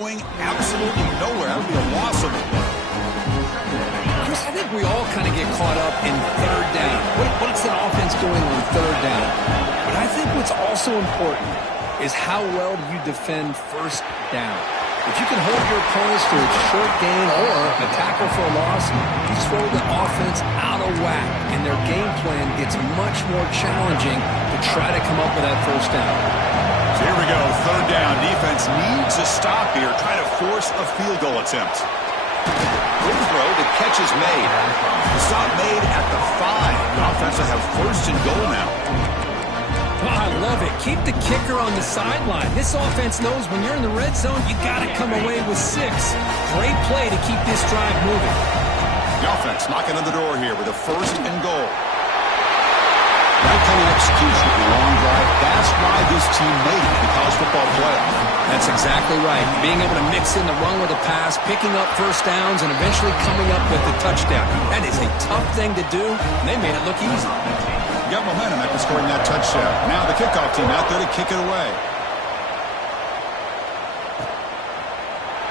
Going absolutely nowhere. That would be a loss of it. Chris, I think we all kind of get caught up in third down. What's an offense doing on third down? But I think what's also important is how well do you defend first down. If you can hold your opponents to a short gain or a tackle for a loss, you throw the offense out of whack, and their game plan gets much more challenging to try to come up with that first down. So here we go, third down. Defense needs a stop here, trying to force a field goal attempt. Good throw, the catch is made. The stop made at the 5. The offense will have first and goal now. Oh, I love it. Keep the kicker on the sideline. This offense knows when you're in the red zone, you got to come away with 6. Great play to keep this drive moving. The offense knocking on the door here with a first and goal. That kind of execution of the long drive, that's why this team made it in the college football playoff. That's exactly right. Being able to mix in the run with a pass, picking up first downs, and eventually coming up with the touchdown. That is a tough thing to do, and they made it look easy. Got momentum after scoring that touchdown. Now the kickoff team out there to kick it away.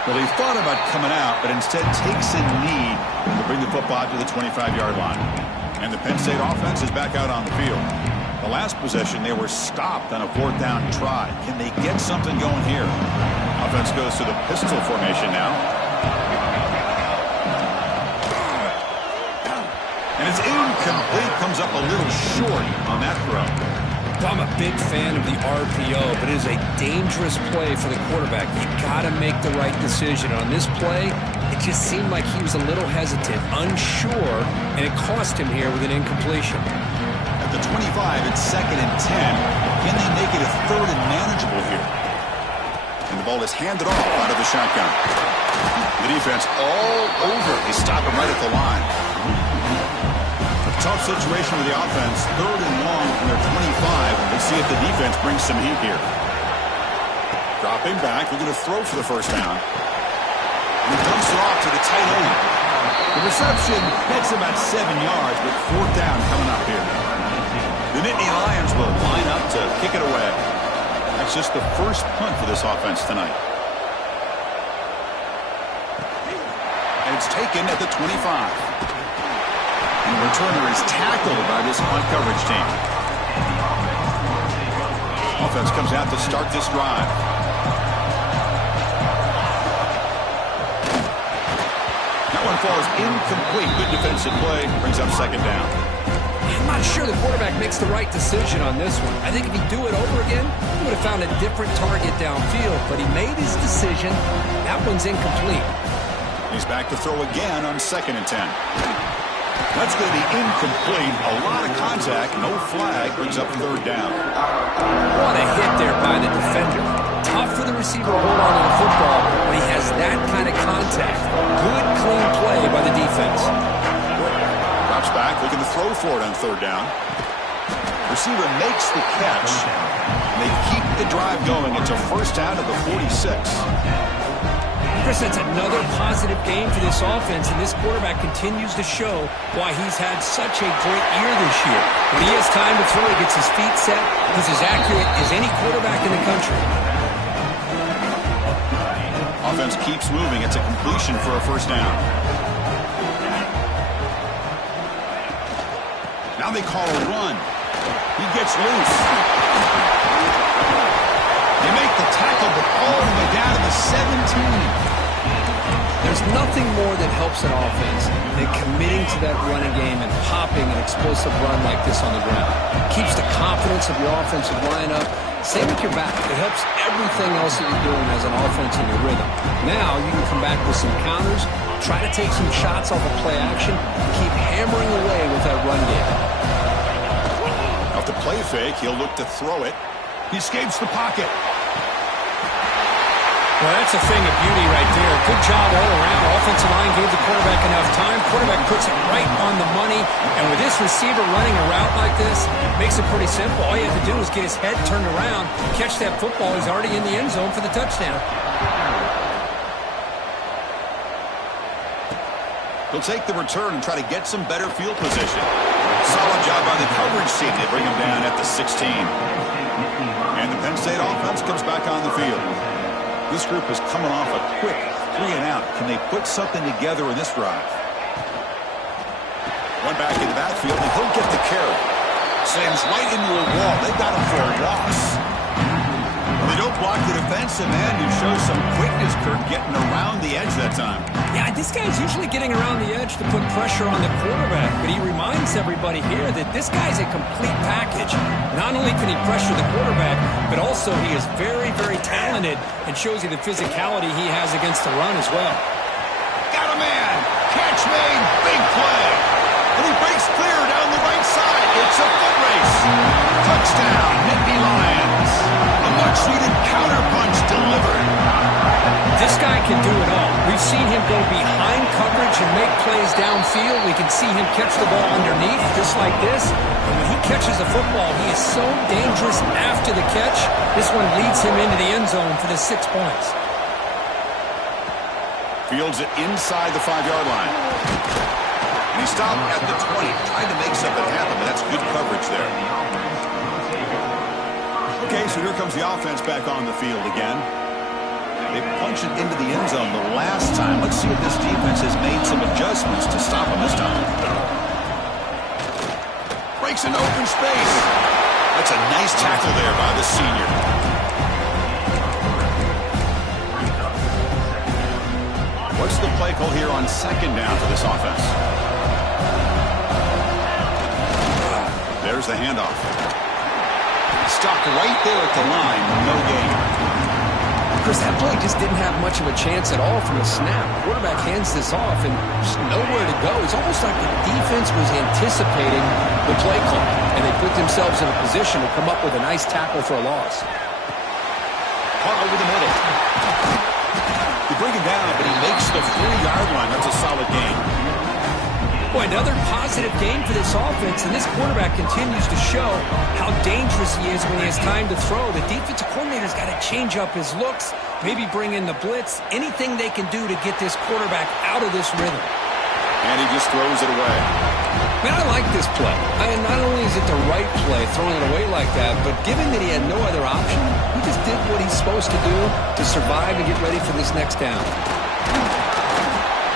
Well, he thought about coming out, but instead takes a knee to bring the football to the 25-yard line. And the Penn State offense is back out on the field. The last possession, they were stopped on a 4th down try. Can they get something going here? Offense goes to the pistol formation now. And it's incomplete. Comes up a little short on that throw. I'm a big fan of the RPO, but it is a dangerous play for the quarterback. You got to make the right decision. On this play, it just seemed like he was a little hesitant, unsure, and it cost him here with an incompletion. At the 25, it's 2nd and 10. Can they make it a 3rd and manageable here? And the ball is handed off out of the shotgun. The defense all over. They stop him right at the line. Tough situation with the offense. 3rd and long from their 25. Let's see if the defense brings some heat here. Dropping back. We're going to throw for the first down. And he dumps it off to the tight end. The reception gets about 7 yards, but 4th down coming up here. The Nittany Lions will line up to kick it away. That's just the first punt for this offense tonight. And it's taken at the 25. And the returner is tackled by this punt coverage team. Offense comes out to start this drive. That one falls incomplete. Good defensive play. Brings up 2nd down. I'm not sure the quarterback makes the right decision on this one. I think if he'd do it over again, he would have found a different target downfield. But he made his decision. That one's incomplete. He's back to throw again on 2nd and 10. That's going to be incomplete. A lot of contact. No flag. Brings up 3rd down. What a hit there by the defender. Tough for the receiver to hold on to the football, but he has that kind of contact. Good, clean play by the defense. Drops back. Looking to throw for it on 3rd down. Receiver makes the catch. And they keep the drive going. It's a first down at the 46. Chris, that's another positive game for this offense, and this quarterback continues to show why he's had such a great year this year. When he has time to throw, he gets his feet set. He's as accurate as any quarterback in the country. Offense keeps moving. It's a completion for a first down. Now they call a run. He gets loose. They make the tackle, but all the way down to the 17. There's nothing more that helps an offense than committing to that running game and popping an explosive run like this on the ground. Keeps the confidence of your offensive lineup. Same with your back. It helps everything else that you're doing as an offense in your rhythm. Now you can come back with some counters, try to take some shots off of play action, keep hammering away with that run game. Off the play fake, he'll look to throw it. He escapes the pocket. Well, that's a thing of beauty right there. Good job all around. Offensive line gave the quarterback enough time. Quarterback puts it right on the money. And with this receiver running a route like this, makes it pretty simple. All you have to do is get his head turned around, catch that football. He's already in the end zone for the touchdown. He'll take the return and try to get some better field position. Solid job by the coverage team. They bring him down at the 16. And the Penn State offense comes back on the field. This group is coming off a quick 3-and-out. Can they put something together in this drive? One back in the backfield, and he'll get the carry. Slams right into a wall. They got him for a loss. They don't block the defensive end, who shows some quickness, Kirk, getting around the edge that time. Yeah, this guy's usually getting around the edge to put pressure on the quarterback, but he reminds everybody here that this guy's a complete package. Not only can he pressure the quarterback, but also he is very, very talented and shows you the physicality he has against the run as well. Got a man. Catch made. Big play. And he breaks clear down the right side. It's a foot race. Touchdown, Nittany Lions. A much-needed counter-punch delivered. This guy can do it all. We've seen him go behind coverage and make plays downfield. We can see him catch the ball underneath, just like this. And when he catches the football, he is so dangerous after the catch. This one leads him into the end zone for the 6 points. Fields it inside the 5-yard line. And he stopped at the 20. Tried to make something happen, but that's good coverage there. Okay, so here comes the offense back on the field again. They punched it into the end zone the last time. Let's see if this defense has made some adjustments to stop them this time. Breaks an open space. That's a nice tackle there by the senior. What's the play call here on 2nd down for this offense? There's the handoff. Stopped right there at the line. No gain. Chris, that play just didn't have much of a chance at all from the snap. Quarterback hands this off and just nowhere to go. It's almost like the defense was anticipating the play call, and they put themselves in a position to come up with a nice tackle for a loss. Caught over the middle. They bring him down, but he makes the 40-yard line. That's a solid gain. Boy, another positive game for this offense, and this quarterback continues to show how dangerous he is when he has time to throw. The defensive coordinator's got to change up his looks, maybe bring in the blitz, anything they can do to get this quarterback out of this rhythm. And he just throws it away. Man, I like this play. Not only is it the right play, throwing it away like that, but given that he had no other option, he just did what he's supposed to do to survive and get ready for this next down.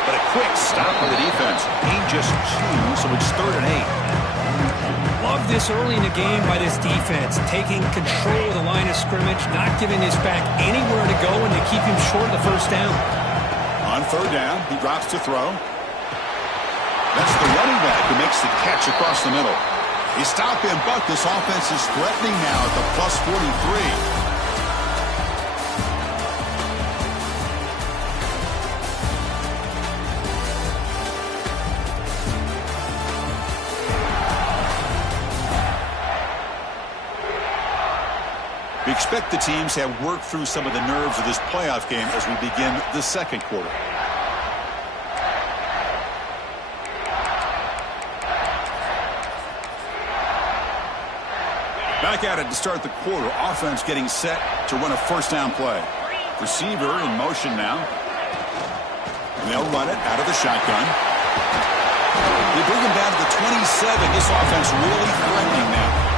But a quick stop by the defense. Gain just 2, so it's 3rd and 8. Love this early in the game by this defense, taking control of the line of scrimmage, not giving his back anywhere to go, and to keep him short of the 1st down. On 3rd down, he drops to throw. That's the running back who makes the catch across the middle. He stopped him, but this offense is threatening now at the plus 43. We expect the teams to have worked through some of the nerves of this playoff game as we begin the 2nd quarter. Back at it to start the quarter. Offense getting set to run a 1st down play. Receiver in motion now. And they'll run it out of the shotgun. They bring him down to the 27. This offense really threatening now.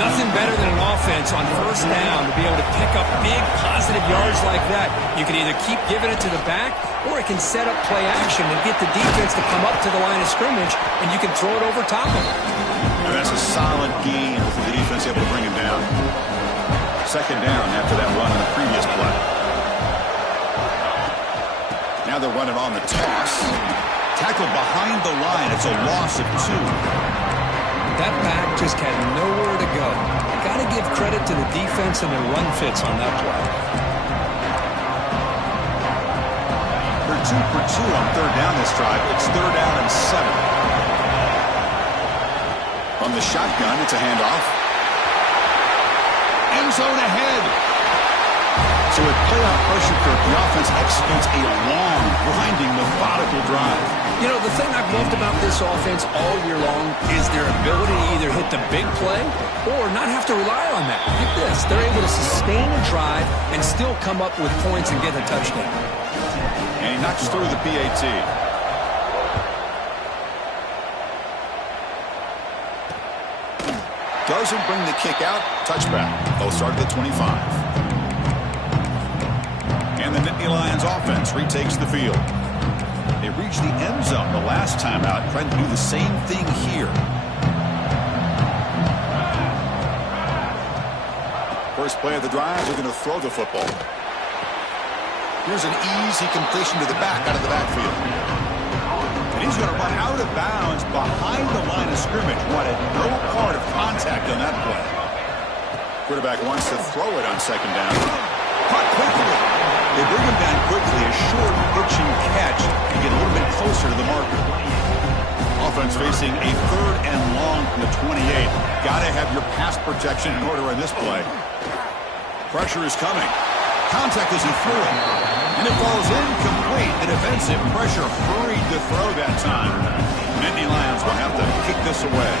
Nothing better than an offense on 1st down to be able to pick up big positive yards like that. You can either keep giving it to the back, or it can set up play action and get the defense to come up to the line of scrimmage, and you can throw it over top of them. And that's a solid gain for the defense able to bring him down. 2nd down after that run on the previous play. Now they're running on the toss. Tackled behind the line. It's a loss of 2. That back just had nowhere to go. Got to give credit to the defense and their run fits on that play. They're 2 for 2 on 3rd down this drive. It's 3rd down and 7. From the shotgun, it's a handoff. End zone ahead. So with playoff pressure, Kirk, the offense executes a long, grinding, methodical drive. You know, the thing I've loved about this offense all year long is their ability to either hit the big play or not have to rely on that. Get this. They're able to sustain a drive and still come up with points and get a touchdown. And he knocks through the PAT. Doesn't bring the kick out. Touchback. They'll start at the 25. Lions offense retakes the field. They reached the end zone the last time out, trying to do the same thing here. First play of the drive, they're going to throw the football. Here's an easy completion to the back out of the backfield. And he's going to run out of bounds behind the line of scrimmage. Wanted no part of contact on that play. Quarterback wants to throw it on second down. Caught quickly. They bring him down quickly. A short pitching catch to get a little bit closer to the marker. Offense facing a 3rd and long from the 28. Got to have your pass protection in order in this play. Pressure is coming. Contact as he threw it. And it falls incomplete. The defensive pressure hurried to throw that time. Nittany Lions will have to kick this away.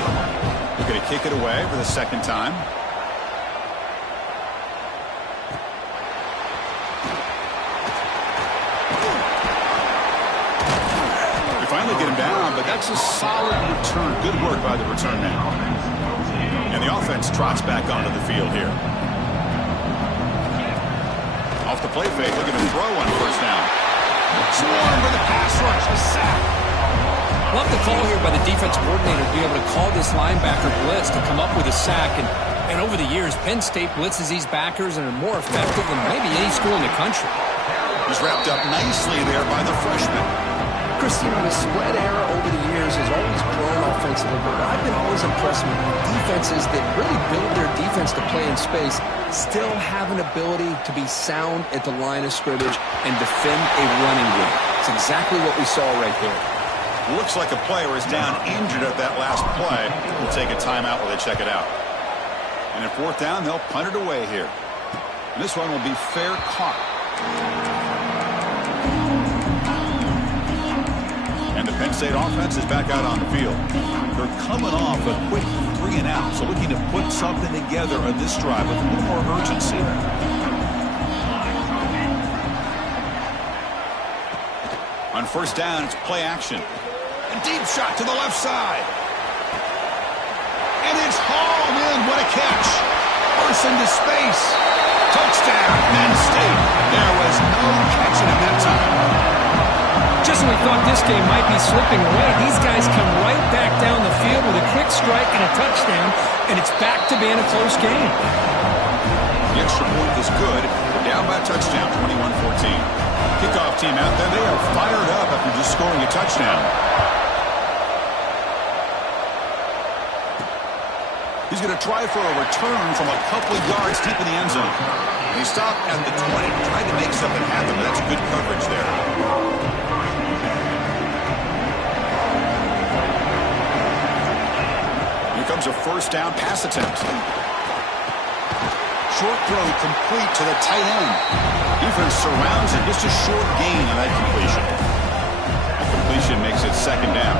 They're going to kick it away for the second time. They finally get him down, but that's a solid return. Good work by the return man. And the offense trots back onto the field here. Off the play fake, looking to throw on first down. Swarm for the pass rush, a sack. Love the call here by the defense coordinator to be able to call this linebacker blitz to come up with a sack. And over the years, Penn State blitzes these backers and are more effective than maybe any school in the country. He's wrapped up nicely there by the freshman. Chris, the spread era over the years has always grown offensively, but I've been always impressed with defenses that really build their defense to play in space, still have an ability to be sound at the line of scrimmage and defend a running game. It's exactly what we saw right there. Looks like a player is down injured at that last play. We'll take a timeout while they check it out. And at 4th down, they'll punt it away here. And this one will be fair caught. And the Penn State offense is back out on the field. They're coming off a quick 3 and out, so looking to put something together on this drive with a little more urgency. On first down, it's play action. A deep shot to the left side. And it's hauled in. What a catch. Burst into space. Touchdown, Penn State. There was no catching him that time. Just when we thought this game might be slipping away, these guys come right back down the field with a quick strike and a touchdown, and it's back to being a close game. The extra point is good. They're down by a touchdown, 21-14. Kickoff team out there. They are fired up after just scoring a touchdown. He's going to try for a return from a couple of yards deep in the end zone. He stopped at the 20, trying to make something happen, but that's good coverage there. Here comes a first down pass attempt. Short throw complete to the tight end. Defense surrounds it. Just a short gain on that completion. The completion makes it second down.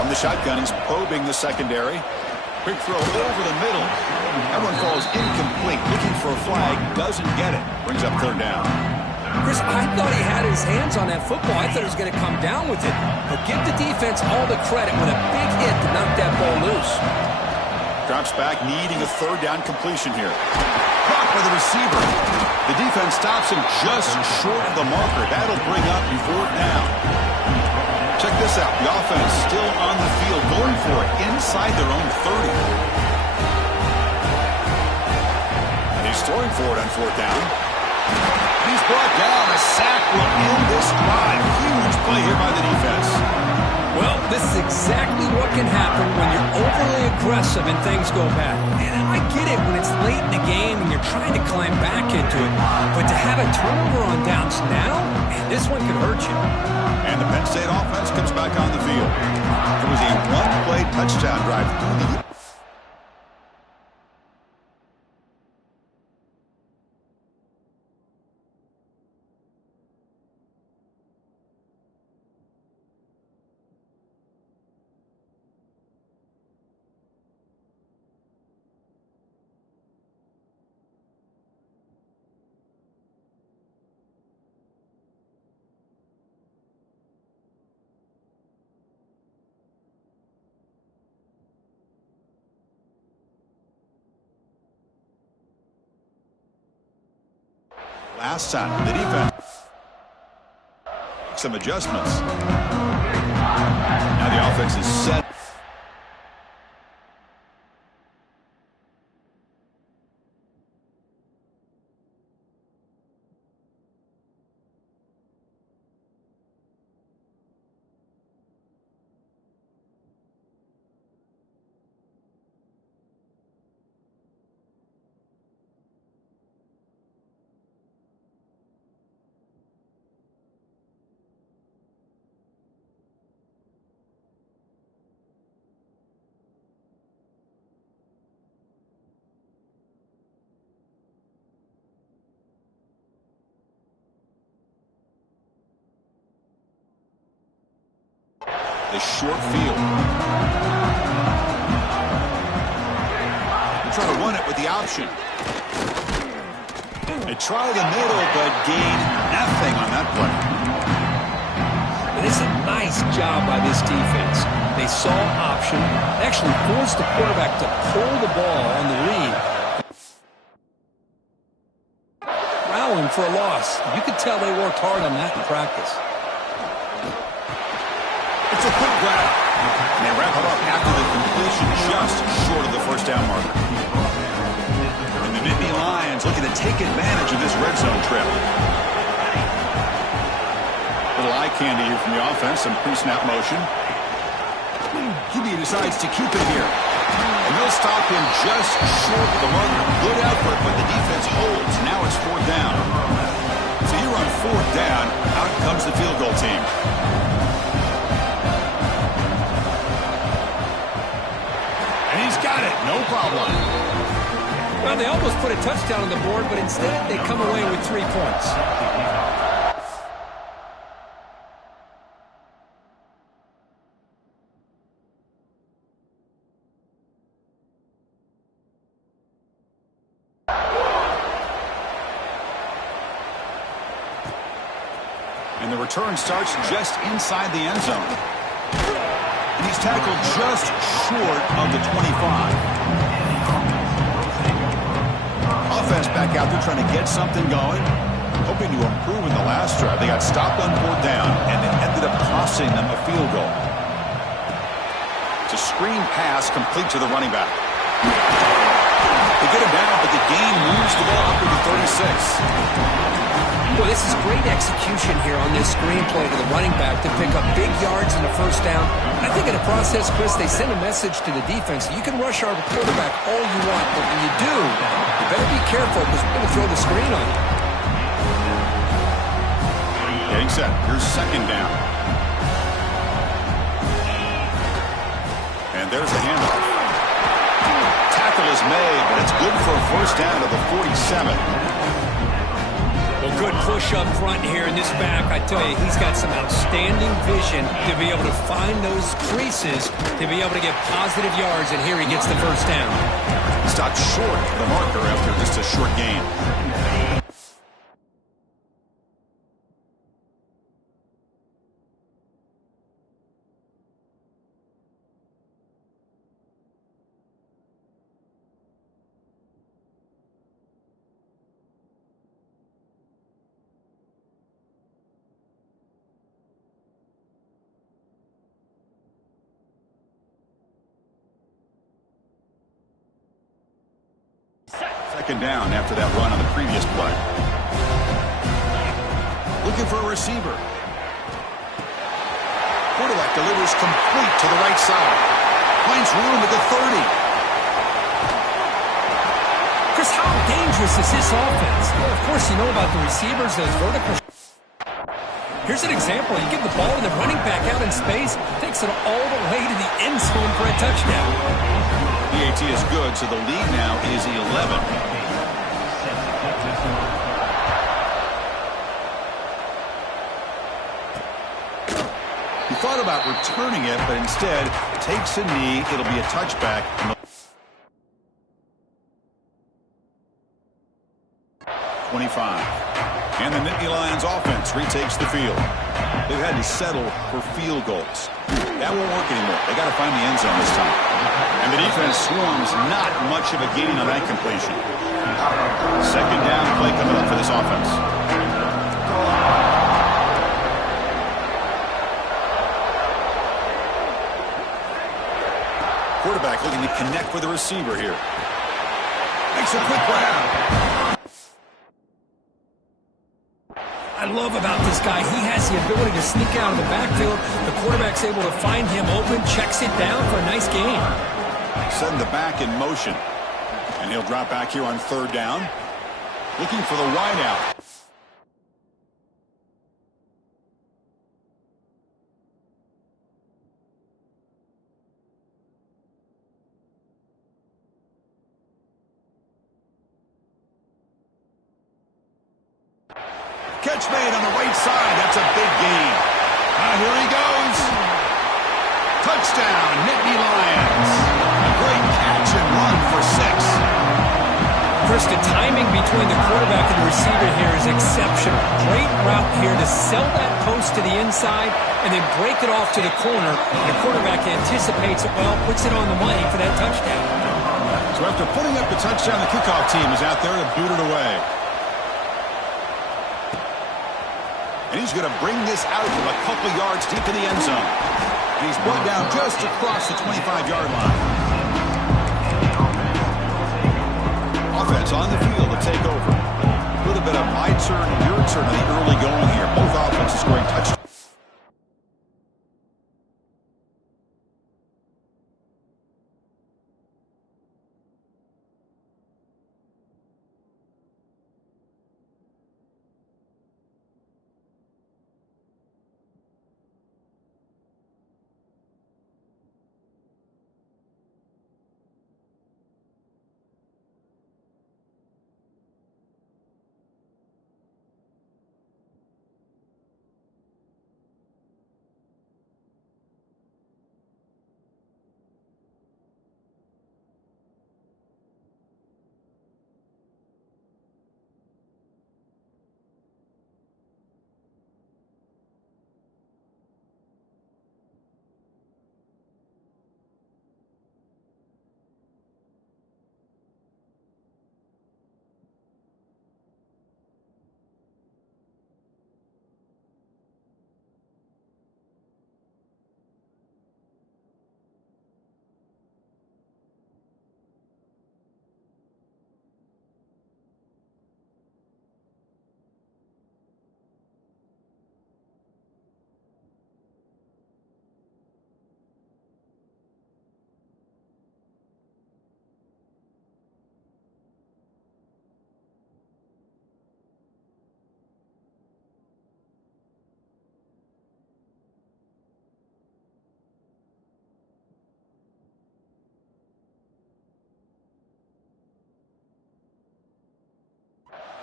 From the shotgun, he's probing the secondary. Quick throw over the middle. That one falls incomplete. Looking for a flag. Doesn't get it. Brings up third down. Chris, I thought he had his hands on that football. I thought he was going to come down with it. But give the defense all the credit with a big hit to knock that ball loose. Drops back, needing a third down completion here. Caught by the receiver. The defense stops him just short of the marker. That'll bring up fourth down. Check this out. The offense still on the field, going for it inside their own 30. And he's throwing for it on fourth down. He's brought down. A sack will end this drive. Huge play here by the defense. Well, this is exactly what can happen when you're overly aggressive and things go bad. And I get it when it's late in the game and you're trying to climb back into it. But to have a turnover on downs now, man, this one could hurt you. And the Penn State offense comes back on the field. It was a one-play touchdown drive through the Last time, the defense. Some adjustments. Now the offense is set. The short field. They try to run it with the option. They try the middle, but gain nothing on that play. And it's a nice job by this defense. They saw option, actually forced the quarterback to pull the ball on the read. Rowling for a loss. You could tell they worked hard on that in practice. It's a quick grab. And they wrap it up after the completion just short of the first down marker. And the Nittany Lions looking to take advantage of this red zone trip. Little eye candy here from the offense. Some pre-snap motion. QB decides to keep it here. And they'll stop him just short of the marker. Good effort, but the defense holds. Now it's fourth down. So here on fourth down, out comes the field goal team. Got it, no problem. Well, they almost put a touchdown on the board, but instead they come away with 3 points. And the return starts just inside the end zone. And he's tackled just short of the 25. Offense back out there trying to get something going, hoping to improve in the last drive. They got stopped on fourth down, and it ended up costing them a field goal. It's a screen pass complete to the running back. They get him down, but the gain moves the ball up to the 36. Boy, this is great execution here on this screenplay to the running back to pick up big yards in the first down. I think in the process, Chris, they send a message to the defense. You can rush our quarterback all you want, but when you do, you better be careful because we're going to throw the screen on you. Getting set. Here's second down. And there's the handoff. Tackle is made, but it's good for a first down to the 47. Well, good push up front here in this back. I tell you, he's got some outstanding vision to be able to find those creases, to be able to get positive yards, and here he gets the first down. Stopped short of the marker after just a short gain. Second down after that run on the previous play. Looking for a receiver. Quarterback delivers complete to the right side. Finds room at the 30. Chris, how dangerous is this offense? Well, of course, you know about the receivers, those vertical. Here's an example. You give the ball to the running back out in space, takes it all the way to the end zone for a touchdown. PAT is good, so the lead now is 11. He thought about returning it, but instead takes a knee. It'll be a touchback. 25. And the Nittany Lions offense retakes the field. They've had to settle for field goals. That won't work anymore. They got to find the end zone this time. And the defense swarms, not much of a gain on that completion. Second down play coming up for this offense. quarterback looking to connect with the receiver here. Makes a quick grab. I love about this guy, he has the ability to sneak out of the backfield. The quarterback's able to find him open, checks it down for a nice gain. Setting the back in motion. And he'll drop back here on third down. Looking for the wide out. Catch made on the right side. That's a big gain. Here he goes. Touchdown, Nittany Lions. A great catch and run for 6. Chris, the timing between the quarterback and the receiver here is exceptional. Great route here to sell that post to the inside and then break it off to the corner. The quarterback anticipates it well, puts it on the money for that touchdown. So after putting up the touchdown, the kickoff team is out there to boot it away. And he's going to bring this out from a couple yards deep in the end zone. And he's brought down just across the 25-yard line. Offense on the field to take over. A little bit of my turn, your turn on the early going here. Both offenses scoring touchdowns.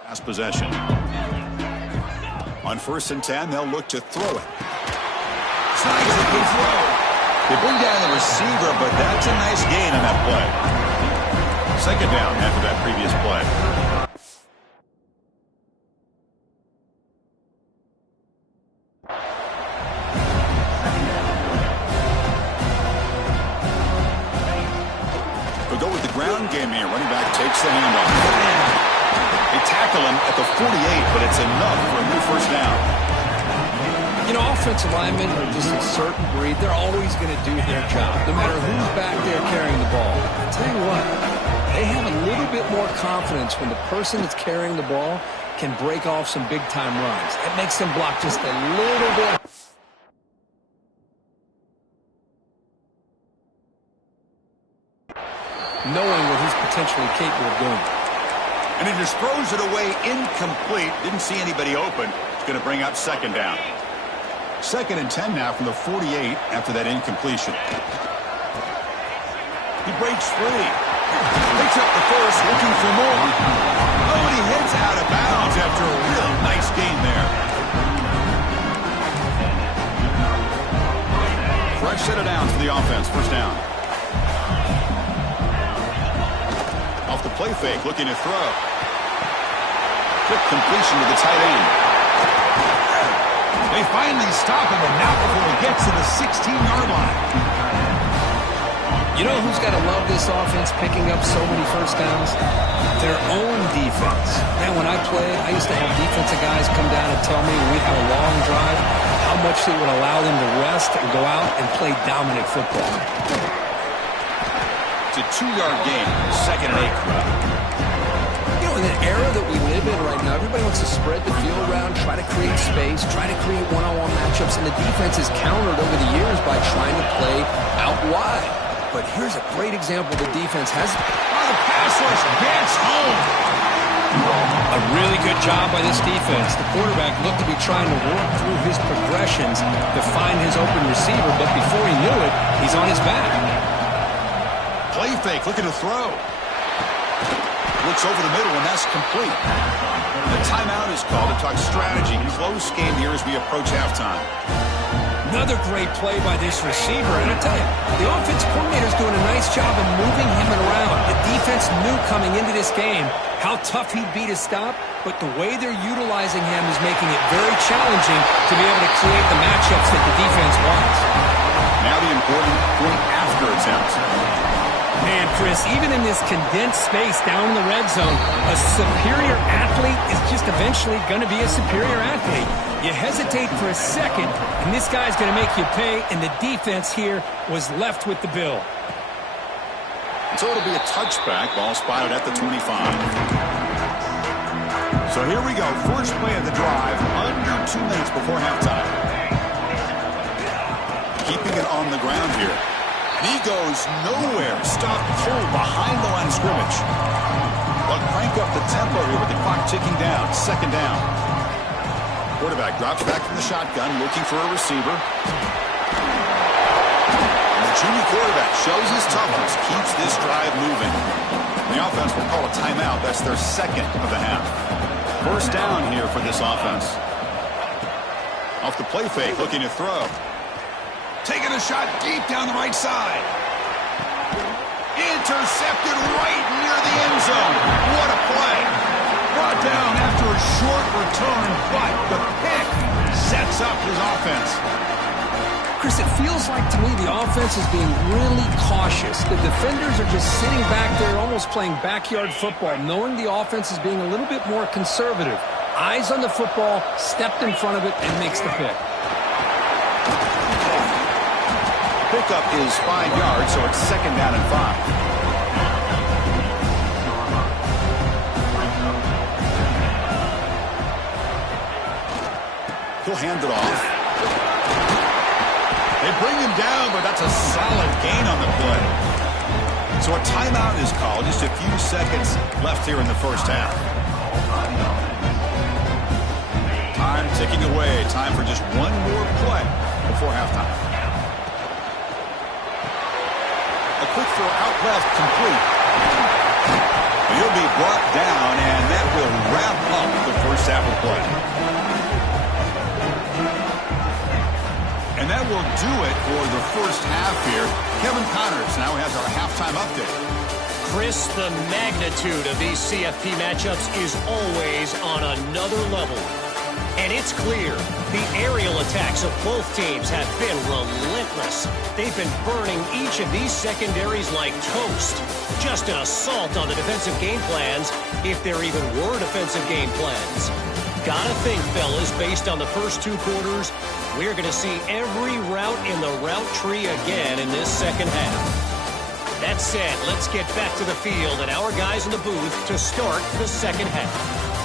Last possession. On 1st and 10, they'll look to throw it. Snags a good throw. They bring down the receiver, but that's a nice gain on that play. 2nd down after that previous play. We'll go with the ground game here. Running back takes the handoff. They tackle him at the 48, but it's enough for a new 1st down. You know, offensive linemen are just a certain breed. They're always going to do their job, no matter who's back there carrying the ball. I'll tell you what, they have a little bit more confidence when the person that's carrying the ball can break off some big-time runs. It makes them block just a little bit. Knowing what he's potentially capable of doing. And he just throws it away incomplete. Didn't see anybody open. It's going to bring up 2nd down. 2nd and 10 now from the 48 after that incompletion. He breaks free. Picks up the first, looking for more. Oh, and he heads out of bounds after a real nice gain there. Fresh set of downs for the offense. 1st down. Off the play fake, looking to throw. Quick completion to the tight end. They finally stop him, and now before he gets to the 16-yard line. You know who's got to love this offense picking up so many 1st downs? Their own defense. Man, when I played, I used to have defensive guys come down and tell me when we'd have a long drive how much they would allow them to rest and go out and play dominant football. a 2-yard gain. 2nd and 8. You know, in an era that we live in right now, everybody wants to spread the field around, try to create space, try to create one-on-one matchups, and the defense is countered over the years by trying to play out wide. But here's a great example the defense has. Oh, the pass rush gets home. A really good job by this defense. The quarterback looked to be trying to work through his progressions to find his open receiver, but before he knew it, he's on his back. Play fake, looking to throw. Looks over the middle, and that's complete. The timeout is called to talk strategy. Close game here as we approach halftime. Another great play by this receiver, and I tell you, the offense coordinator's doing a nice job of moving him around. The defense knew coming into this game how tough he'd be to stop, but the way they're utilizing him is making it very challenging to be able to create the matchups that the defense wants. Now the important point after attempt. Man, Chris, even in this condensed space down in the red zone, a superior athlete is just eventually going to be a superior athlete. You hesitate for a second, and this guy's going to make you pay, and the defense here was left with the bill. So it'll be a touchback. Ball spotted at the 25. So here we go. First play of the drive. Under 2 minutes before halftime. Keeping it on the ground here. And he goes nowhere. Stopped cold behind the line of scrimmage. They'll crank up the tempo here with the clock ticking down. 2nd down. Quarterback drops back from the shotgun, looking for a receiver. Junior quarterback shows his toughness, keeps this drive moving. The offense will call a timeout. That's their 2nd of the half. First down here for this offense. Off the play fake, looking to throw. Taking a shot deep down the right side. Intercepted right near the end zone. What a play. Brought down after a short return, but the pick sets up his offense. Chris, it feels like to me the offense is being really cautious. The defenders are just sitting back there almost playing backyard football, knowing the offense is being a little bit more conservative. Eyes on the football, stepped in front of it, and makes the pick. Pickup is 5 yards, so it's 2nd down and 5. He'll hand it off. They bring him down, but that's a solid gain on the play. So a timeout is called. Just a few seconds left here in the first half. Time ticking away. Time for just one more play before halftime. A quick throw out left, complete. He'll be brought down, and that will wrap up the first half of play. And that will do it for the first half here. Kevin Connors now has our halftime update. Chris, the magnitude of these CFP matchups is always on another level. And it's clear, the aerial attacks of both teams have been relentless. They've been burning each of these secondaries like toast. Just an assault on the defensive game plans, if there even were defensive game plans. Gotta think, fellas, based on the first 2 quarters, we're going to see every route in the route tree again in this second half. That said, let's get back to the field and our guys in the booth to start the second half.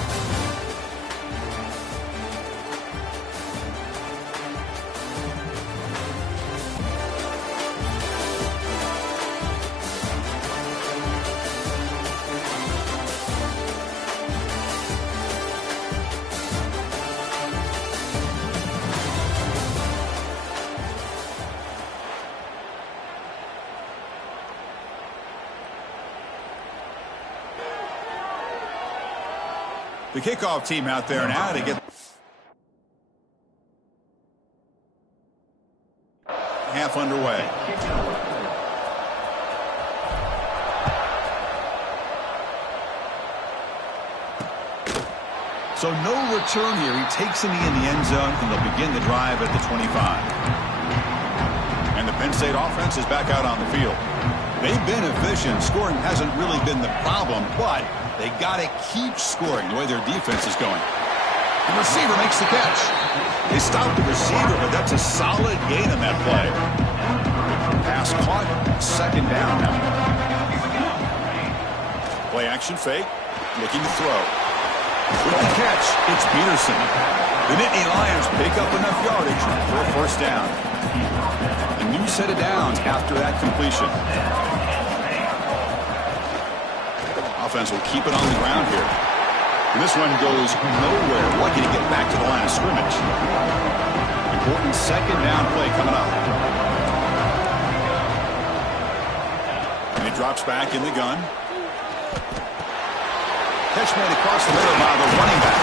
The kickoff team out there now to get half underway. So no return here. He takes a knee in the end zone, and they'll begin the drive at the 25. And the Penn State offense is back out on the field. They've been efficient. Scoring hasn't really been the problem, but they got to keep scoring the way their defense is going. The receiver makes the catch. They stopped the receiver, but that's a solid gain on that play. Pass caught. 2nd down now. Play action fake. Looking to throw. With the catch, it's Peterson. The Nittany Lions pick up enough yardage for a first down. A new set of downs after that completion. Offense will keep it on the ground here. And this one goes nowhere. Lucky to get back to the line of scrimmage. Important second down play coming up. And he drops back in the gun. Catch made across the middle by the running back.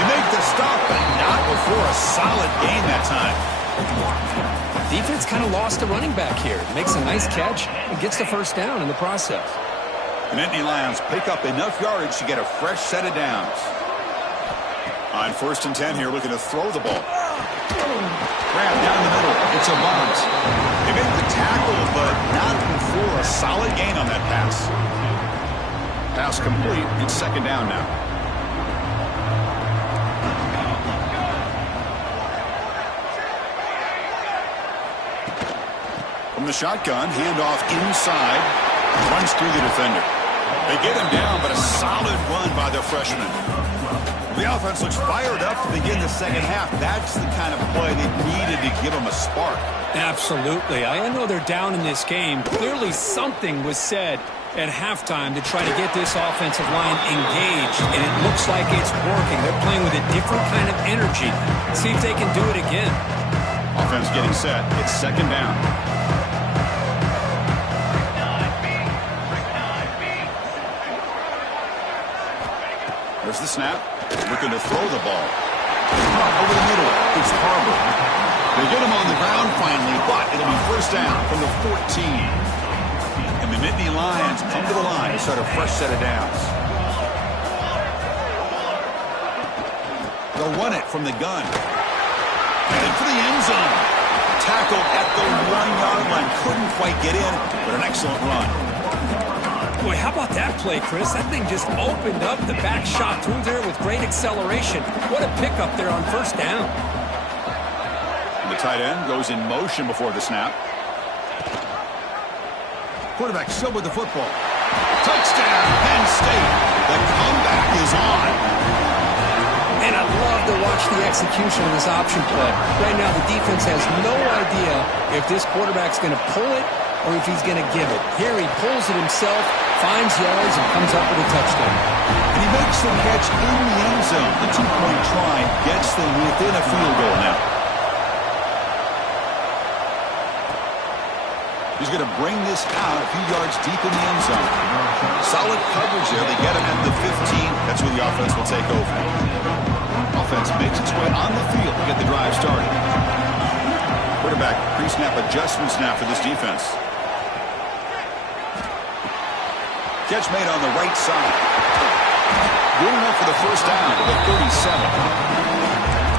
They make the stop, but not before a solid gain that time. Defense kind of lost the running back here. Makes a nice catch and gets the first down in the process. The Nittany Lions pick up enough yardage to get a fresh set of downs. On 1st and 10 here, looking to throw the ball. Grab down the middle. It's a bounce. They made the tackle, but not before a solid gain on that pass. Pass complete. It's second down now. From the shotgun, handoff inside. Runs through the defender. They get him down, but a solid run by the freshman. The offense looks fired up to begin the second half. That's the kind of play they needed to give them a spark. Absolutely. I know they're down in this game. Clearly something was said at halftime to try to get this offensive line engaged, and it looks like it's working. They're playing with a different kind of energy. See if they can do it again. Offense getting set. It's second down. There's the snap. Looking to throw the ball. Over the middle. It's Harbor. They get him on the ground finally, but it'll be first down from the 14. And the Nittany Lions come to the line to start a fresh set of downs. They'll run it from the gun. Headed for the end zone. Tackled at the 1-yard line. Couldn't quite get in, but an excellent run. Boy, how about that play, Chris? That thing just opened up. The back shot through there with great acceleration. What a pickup there on first down. And the tight end goes in motion before the snap. Quarterback still with the football. Touchdown, Penn State. The comeback is on. And I love to watch the execution of this option play. Right now, the defense has no idea if this quarterback's going to pull it or if he's going to give it. Here he pulls it himself, finds yards, and comes up with a touchdown. And he makes the catch in the end zone. The two-point try gets them within a field goal now. He's going to bring this out a few yards deep in the end zone. Solid coverage there. They get him at the 15. That's where the offense will take over. Offense makes its way on the field to get the drive started. Quarterback pre-snap adjustments now for this defense. Catch made on the right side. Good enough for the first down to the 37.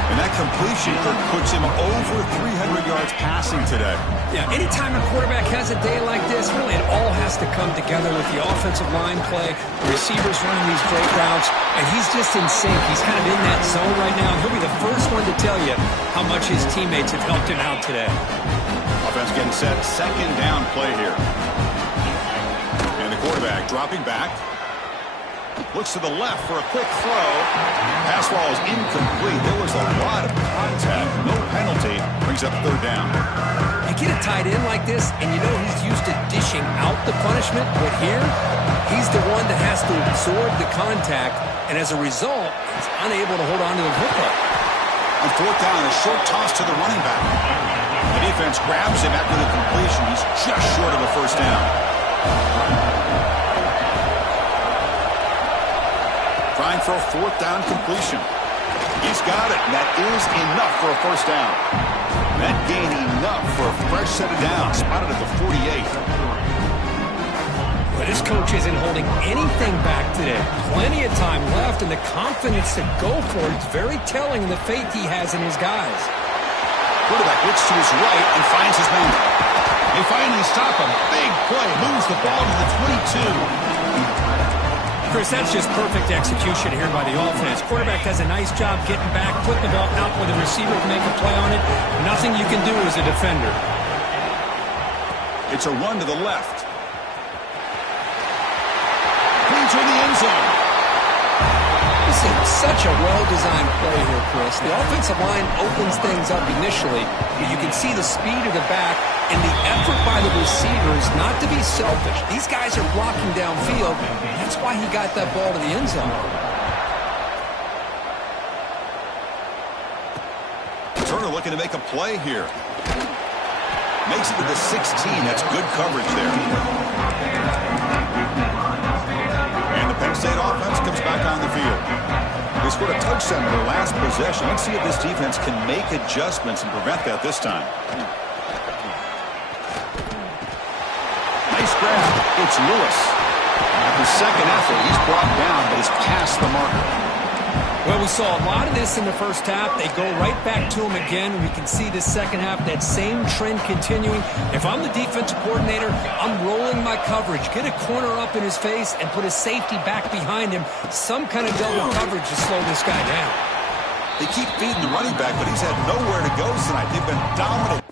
And that completion puts him over 300 yards passing today. Yeah, anytime a quarterback has a day like this, really it all has to come together with the offensive line play, the receivers running these great routes, and he's just in sync. He's kind of in that zone right now. He'll be the first one to tell you how much his teammates have helped him out today. Offense getting set. Second down play here. And the quarterback dropping back. Looks to the left for a quick throw. Pass ball is incomplete. There was a lot of contact. No penalty. Brings up third down. You get a tight end like this, and you know he's used to dishing out the punishment, but here, he's the one that has to absorb the contact, and as a result, he's unable to hold on to the football. On fourth down, a short toss to the running back. The defense grabs him after the completion. He's just short of a first down. Trying for a fourth down completion. He's got it, and that is enough for a first down. That gain enough for a fresh set of downs, spotted at the 48. But his coach isn't holding anything back today. Plenty of time left, and the confidence to go for it is very telling in the faith he has in his guys. Quarterback looks to his right and finds his man. They finally stop him. Big play. Moves the ball to the 22. Chris, that's just perfect execution here by the offense. Quarterback does a nice job getting back, putting the ball out where the receiver can make a play on it. Nothing you can do as a defender. It's a run to the left. He entering the end zone. This is such a well-designed play here, Chris. The offensive line opens things up initially, but you can see the speed of the back and the effort by the receivers not to be selfish. These guys are blocking downfield. That's why he got that ball to the end zone. Turner looking to make a play here. Makes it to the 16. That's good coverage there. And the Penn State offense comes back on the field. They scored a touchdown in their last possession. Let's see if this defense can make adjustments and prevent that this time. Nice grab. It's Lewis. After second effort, he's brought down, but is past the marker. Well, we saw a lot of this in the first half. They go right back to him again. We can see the second half, that same trend continuing. If I'm the defensive coordinator, I'm rolling my coverage. Get a corner up in his face and put a safety back behind him. Some kind of double coverage to slow this guy down. They keep feeding the running back, but he's had nowhere to go tonight. They've been dominant.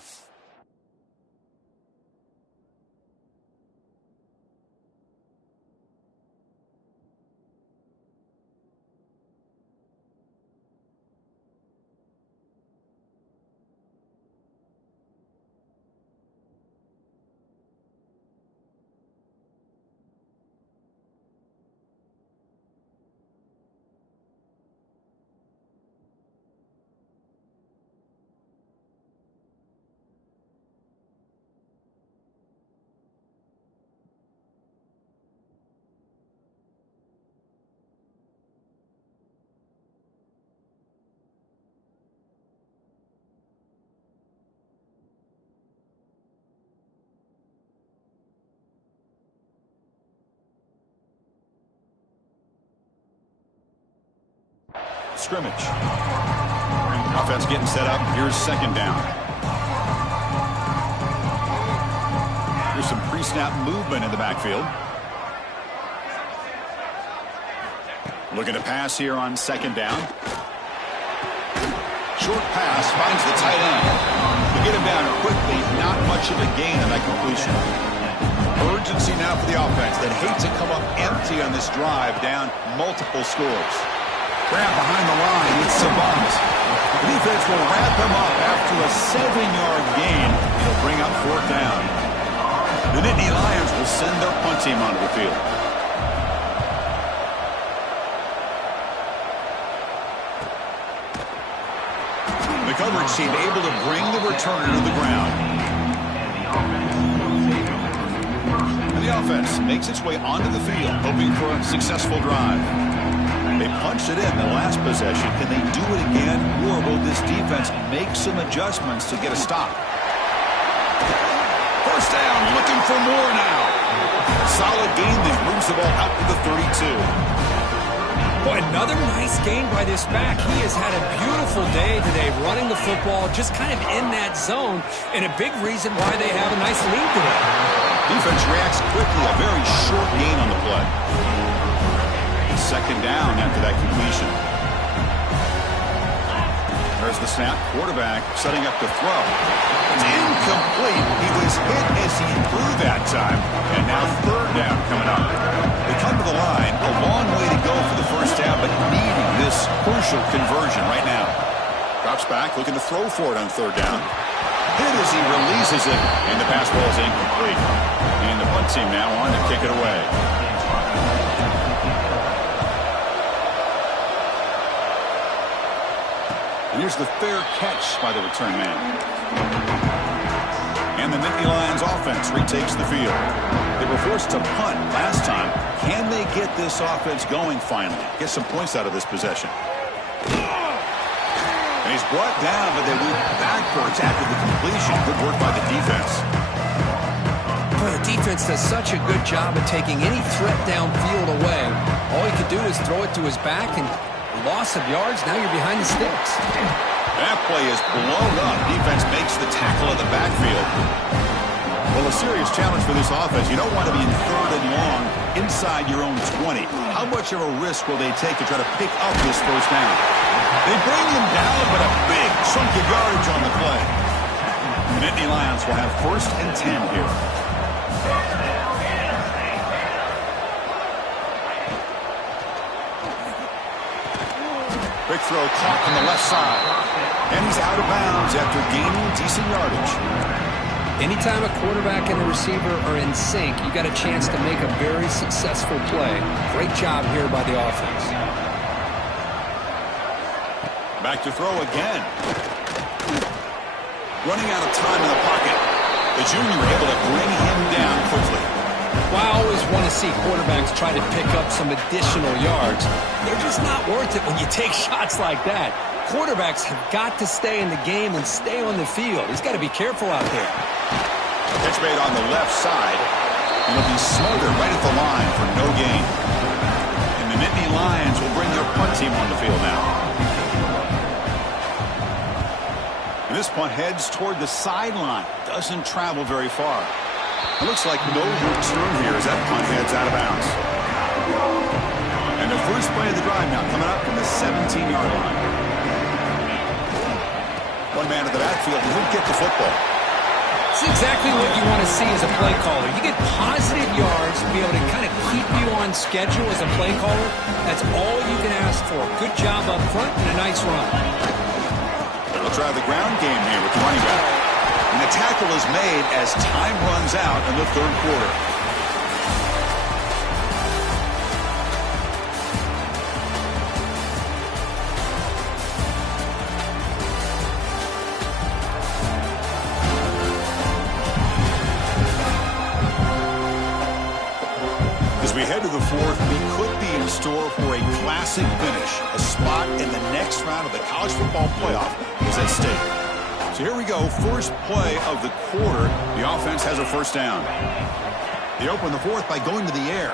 Scrimmage. Offense getting set up. Here's second down. Here's some pre-snap movement in the backfield. Looking to pass here on second down. Short pass finds the tight end. To get him down quickly, not much of a gain on that completion. Urgency now for the offense that hates to come up empty on this drive, down multiple scores. Grab behind the line. It's Savant. The defense will wrap him up after a 7-yard gain. It'll bring up fourth down. The Nittany Lions will send their punt team onto the field. The coverage team able to bring the returner to the ground. And the offense makes its way onto the field, hoping for a successful drive. They punched it in the last possession. Can they do it again, or will this defense make some adjustments to get a stop? First down, looking for more now. Solid gain that moves the ball out to the 32. Boy, another nice gain by this back. He has had a beautiful day today running the football, just kind of in that zone, and a big reason why they have a nice lead today. Defense reacts quickly, a very short gain on the play. Second down after that completion. There's the snap. Quarterback setting up to throw. It's incomplete. He was hit as he threw that time. And now third down coming up. They come to the line. A long way to go for the first down, but needing this crucial conversion right now. Drops back, looking to throw for it on third down. Hit as he releases it, and the pass ball is incomplete. And the punt team now on to kick it away. And here's the fair catch by the return man. And the Nittany Lions offense retakes the field. They were forced to punt last time. Can they get this offense going finally? Get some points out of this possession. And he's brought down, but they went backwards after the completion. Good work by the defense. Boy, the defense does such a good job of taking any threat downfield away. All he could do is throw it to his back, and loss of yards, now you're behind the sticks. That play is blown up. Defense makes the tackle in the backfield. Well, a serious challenge for this offense. You don't want to be in third and long inside your own 20. How much of a risk will they take to try to pick up this first down? They bring him down, but a big chunk of yardage on the play. The Nittany Lions will have first and 10 here. Quick throw caught on the left side. And he's out of bounds after gaining decent yardage. Anytime a quarterback and a receiver are in sync, you got a chance to make a very successful play. Great job here by the offense. Back to throw again. Running out of time in the pocket. The junior able to bring him down quickly. Well, I always want to see quarterbacks try to pick up some additional yards. They're just not worth it when you take shots like that. Quarterbacks have got to stay in the game and stay on the field. He's got to be careful out there. Catch made on the left side. And it'll be smothered right at the line for no gain. And the Nittany Lions will bring their punt team on the field now. And this punt heads toward the sideline. Doesn't travel very far. It looks like no return here as that punt heads out of bounds. And the first play of the drive now coming up from the 17-yard line. One man to the backfield, and he'll get the football. It's exactly what you want to see as a play caller. You get positive yards to be able to kind of keep you on schedule as a play caller. That's all you can ask for. Good job up front and a nice run. They'll try the ground game here with the running back. And the tackle is made as time runs out in the third quarter. As we head to the fourth, we could be in store for a classic finish. A spot in the next round of the college football playoff is at stake. So here we go, first play of the quarter. The offense has a first down. They open the fourth by going to the air.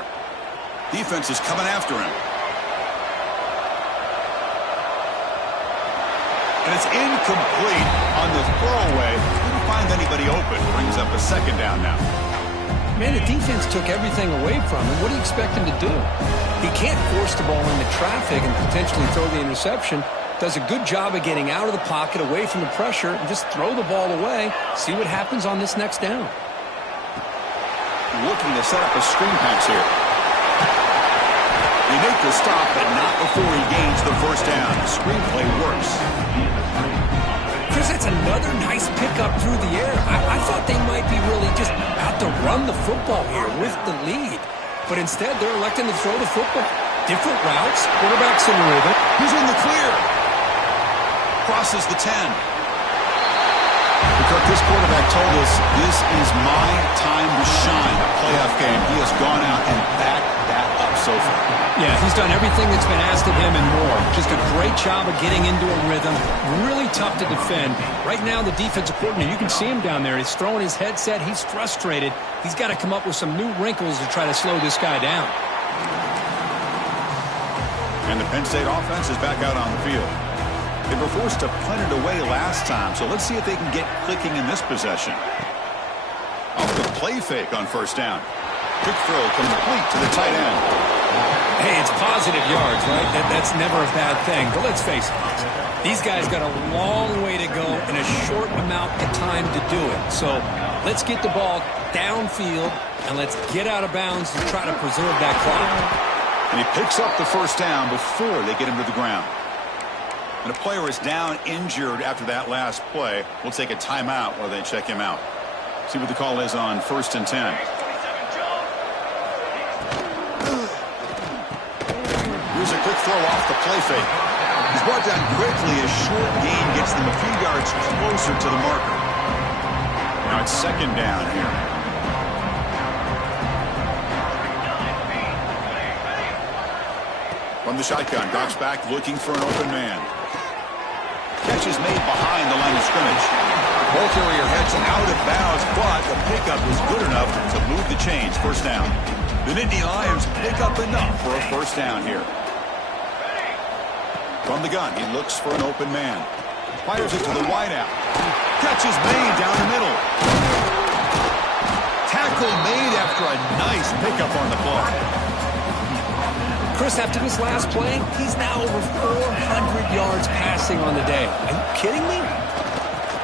Defense is coming after him. And it's incomplete on the throwaway. Didn't find anybody open. Brings up a second down now. Man, the defense took everything away from him. What do you expect him to do? He can't force the ball into traffic and potentially throw the interception. Does a good job of getting out of the pocket, away from the pressure, and just throw the ball away. See what happens on this next down. Looking to set up a screen pass here. They make the stop, but not before he gains the first down. The screenplay works. Chris, that's another nice pickup through the air. I thought they might be really just out to run the football here with the lead. But instead, they're electing to throw the football. Different routes, quarterback's in the rhythm. He's in the clear. Crosses the 10. Because this quarterback told us this is my time to shine. A playoff game. He has gone out and backed that up so far. Yeah, he's done everything that's been asked of him and more. Just a great job of getting into a rhythm. Really tough to defend. Right now, the defensive coordinator, you can see him down there. He's throwing his headset. He's frustrated. He's got to come up with some new wrinkles to try to slow this guy down. And the Penn State offense is back out on the field. They were forced to punt it away last time, so let's see if they can get clicking in this possession. Off the play fake on first down. Quick throw complete to the tight end. Hey, it's positive yards, right? That's never a bad thing. But let's face it, these guys got a long way to go in a short amount of time to do it. So let's get the ball downfield, and let's get out of bounds to try to preserve that clock. And he picks up the first down before they get him to the ground. And a player is down injured after that last play. We'll take a timeout while they check him out. See what the call is on 1st and 10. Here's a quick throw off the play fake. He's brought down quickly. A short gain gets them a few yards closer to the marker. Now it's second down here. From the shotgun, drops back looking for an open man. Catch is made behind the line of scrimmage. Ball carrier heads out of bounds, but the pickup was good enough to move the chains. First down. The Nittany Lions pick up enough for a first down here. From the gun, he looks for an open man. Fires it to the wideout. Catch is made down the middle. Tackle made after a nice pickup on the play. Chris, after this last play, he's now over 400 yards passing on the day. Are you kidding me?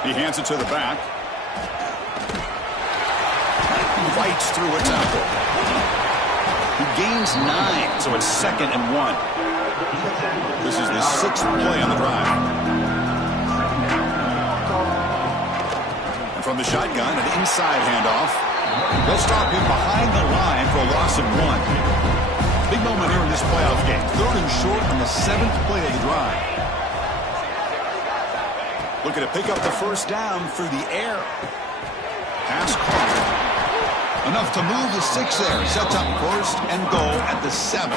He hands it to the back. Fights through a tackle. He gains 9, so it's 2nd and 1. This is the sixth play on the drive. And from the shotgun, an inside handoff. They'll stop him behind the line for a loss of 1. Big moment here in this playoff game. 3rd and short on the 7th play of the drive. Looking to pick up the first down through the air. Pass caught. Enough to move the 6 there. Sets up 1st and goal at the 7.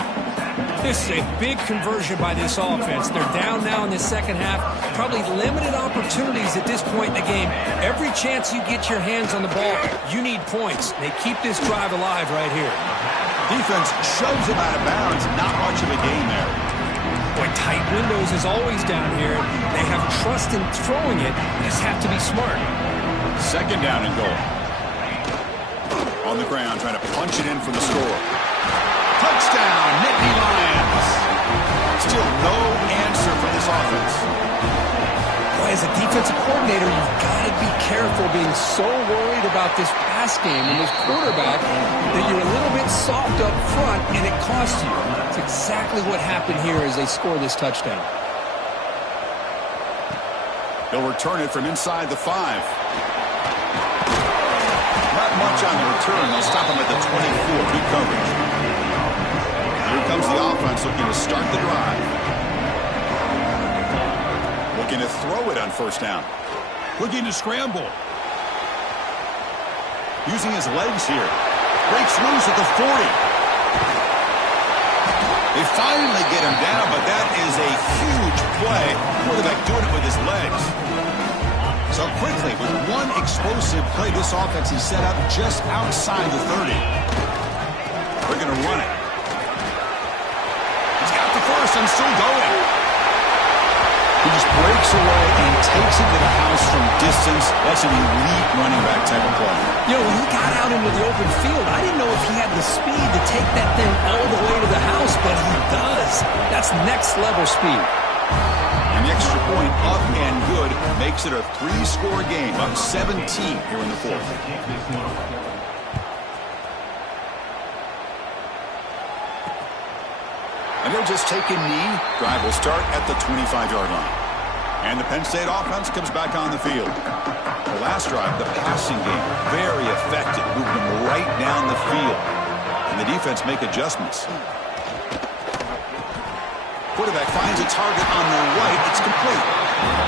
This is a big conversion by this offense. They're down now in the second half. Probably limited opportunities at this point in the game. Every chance you get your hands on the ball, you need points. They keep this drive alive right here. Defense shoves him out of bounds. Not much of a gain there. Boy, tight windows is always down here. They have trust in throwing it. They just have to be smart. 2nd down and goal. On the ground, trying to punch it in for the score. Touchdown, Nittany Lions. Still no answer for this offense. Boy, as a defensive coordinator, you've got to be careful being so worried about this pass game and this quarterback that you're a little bit soft up front and it costs you. It's exactly what happened here as they score this touchdown. They'll return it from inside the 5. Not much on the return. They'll stop him at the 24. Good coverage. Here comes the offense looking to start the drive. Looking to throw it on 1st down. Looking to scramble. Using his legs here. Breaks loose at the 40. They finally get him down, but that is a huge play. Quarterback doing it with his legs. So quickly, with one explosive play, this offense is set up just outside the 30. They're going to run it. He's got the first and still going. He just breaks away and takes it to the house from distance. That's an elite running back type of play. You know, when he got out into the open field, I didn't know if he had the speed to take that thing all the way to the house, but he does. That's next level speed. And the extra point up and good makes it a 3-score game, up 17 here in the 4th. And they'll just take a knee. Drive will start at the 25-yard line. And the Penn State offense comes back on the field. The last drive, the passing game, very effective, moving them right down the field. And the defense make adjustments. Quarterback finds a target on the right. It's complete.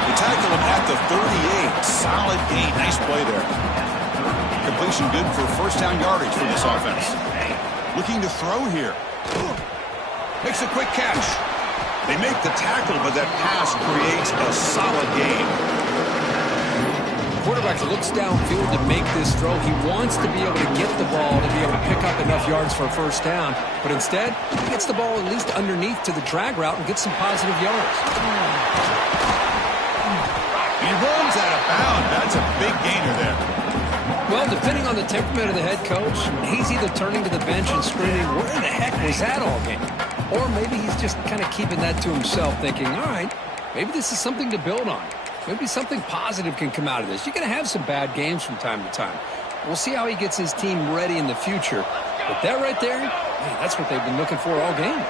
They tackle him at the 38. Solid gain. Nice play there. Completion good for 1st down yardage for this offense. Looking to throw here. Makes a quick catch. They make the tackle, but that pass creates a solid gain. Quarterback looks downfield to make this throw. He wants to be able to get the ball to be able to pick up enough yards for a 1st down. But instead, he gets the ball at least underneath to the drag route and gets some positive yards. He runs out of bounds. That's a big gainer there. Well, depending on the temperament of the head coach, he's either turning to the bench and screaming, where the heck was that all game? Or maybe he's just kind of keeping that to himself, thinking, all right, maybe this is something to build on. Maybe something positive can come out of this. You're going to have some bad games from time to time. We'll see how he gets his team ready in the future. But that right there, hey, that's what they've been looking for all game.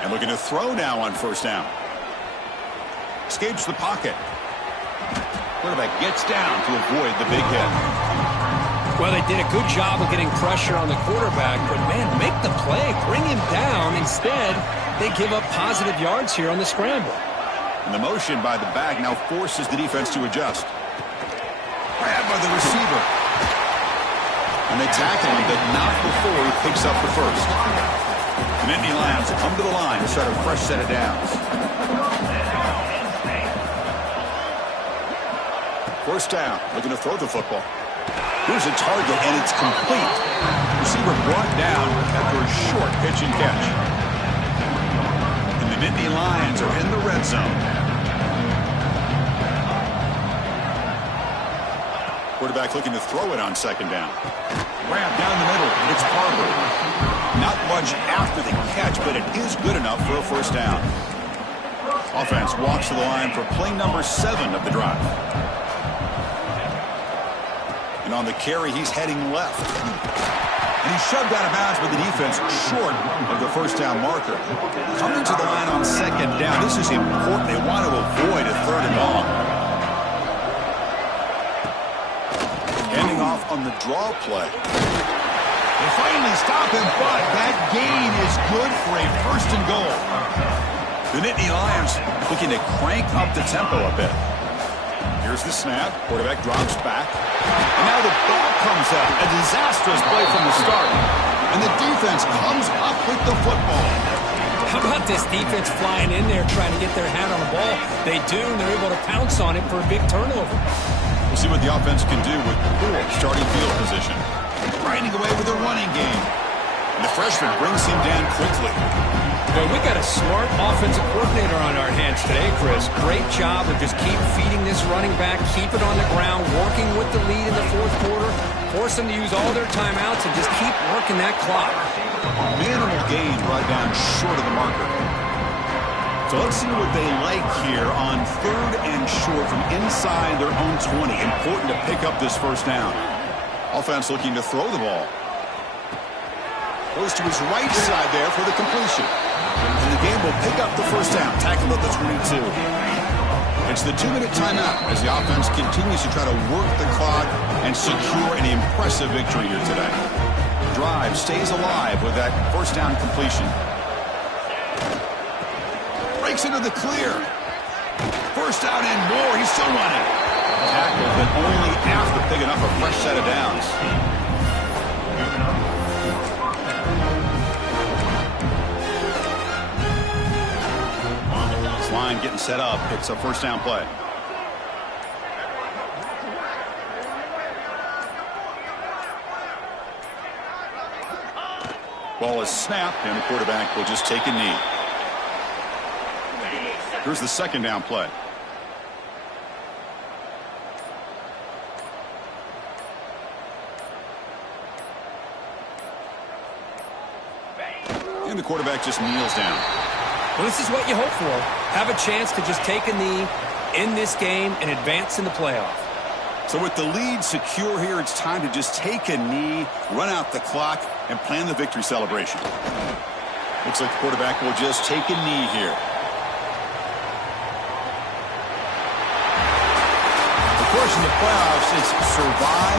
And looking to throw now on 1st down. Escapes the pocket. Quarterback gets down to avoid the big hit. Well, they did a good job of getting pressure on the quarterback, but, man, make the play. Bring him down. Instead, they give up positive yards here on the scramble. And the motion by the back now forces the defense to adjust. Grabbed by the receiver. And they tackle him, but not before he picks up the first. The Nittany Lions come to the line to start a fresh set of downs. 1st down, looking to throw the football. Here's a target, and it's complete. Receiver brought down after a short pitch and catch. And the Nittany Lions are in the red zone. Quarterback looking to throw it on 2nd down. Ramp down the middle. It's Parker. Not much after the catch, but it is good enough for a 1st down. Offense walks to the line for play number 7 of the drive. And on the carry, he's heading left. And he shoved out of bounds with the defense short of the first down marker. Coming to the line on second down. This is important. They want to avoid a third and long. Handing off on the draw play. They finally stop him, but that gain is good for a first and goal. The Nittany Lions looking to crank up the tempo a bit. Here's the snap. Quarterback drops back. And now the ball comes up. A disastrous play from the start. And the defense comes up with the football. How about this defense flying in there trying to get their hand on the ball? They do, and they're able to pounce on it for a big turnover. We'll see what the offense can do with poor starting field position. Grinding away with a running game. And the freshman brings him down quickly. Well, we got a smart offensive coordinator on our hands today, Chris. Great job of just keep feeding this running back, keep it on the ground, working with the lead in the fourth quarter, force them to use all their timeouts, and just keep working that clock. Minimal gain brought down short of the marker. So let's see what they like here on third and short from inside their own 20. Important to pick up this first down. Offense looking to throw the ball. Goes to his right side there for the completion. And the game will pick up the first down. Tackled at the 22. It's the 2-minute timeout as the offense continues to try to work the clock and secure an impressive victory here today. The drive stays alive with that first down completion. Breaks into the clear. First down and more. He's still running. Tackled, but only after picking up a fresh set of downs. Line getting set up. It's a first down play. Ball is snapped, and the quarterback will just take a knee. Here's the second down play. And the quarterback just kneels down. Well, this is what you hope for. Have a chance to just take a knee in this game and advance in the playoff. So with the lead secure here, it's time to just take a knee, run out the clock, and plan the victory celebration. Looks like the quarterback will just take a knee here. Of course, in the playoffs, it's survive.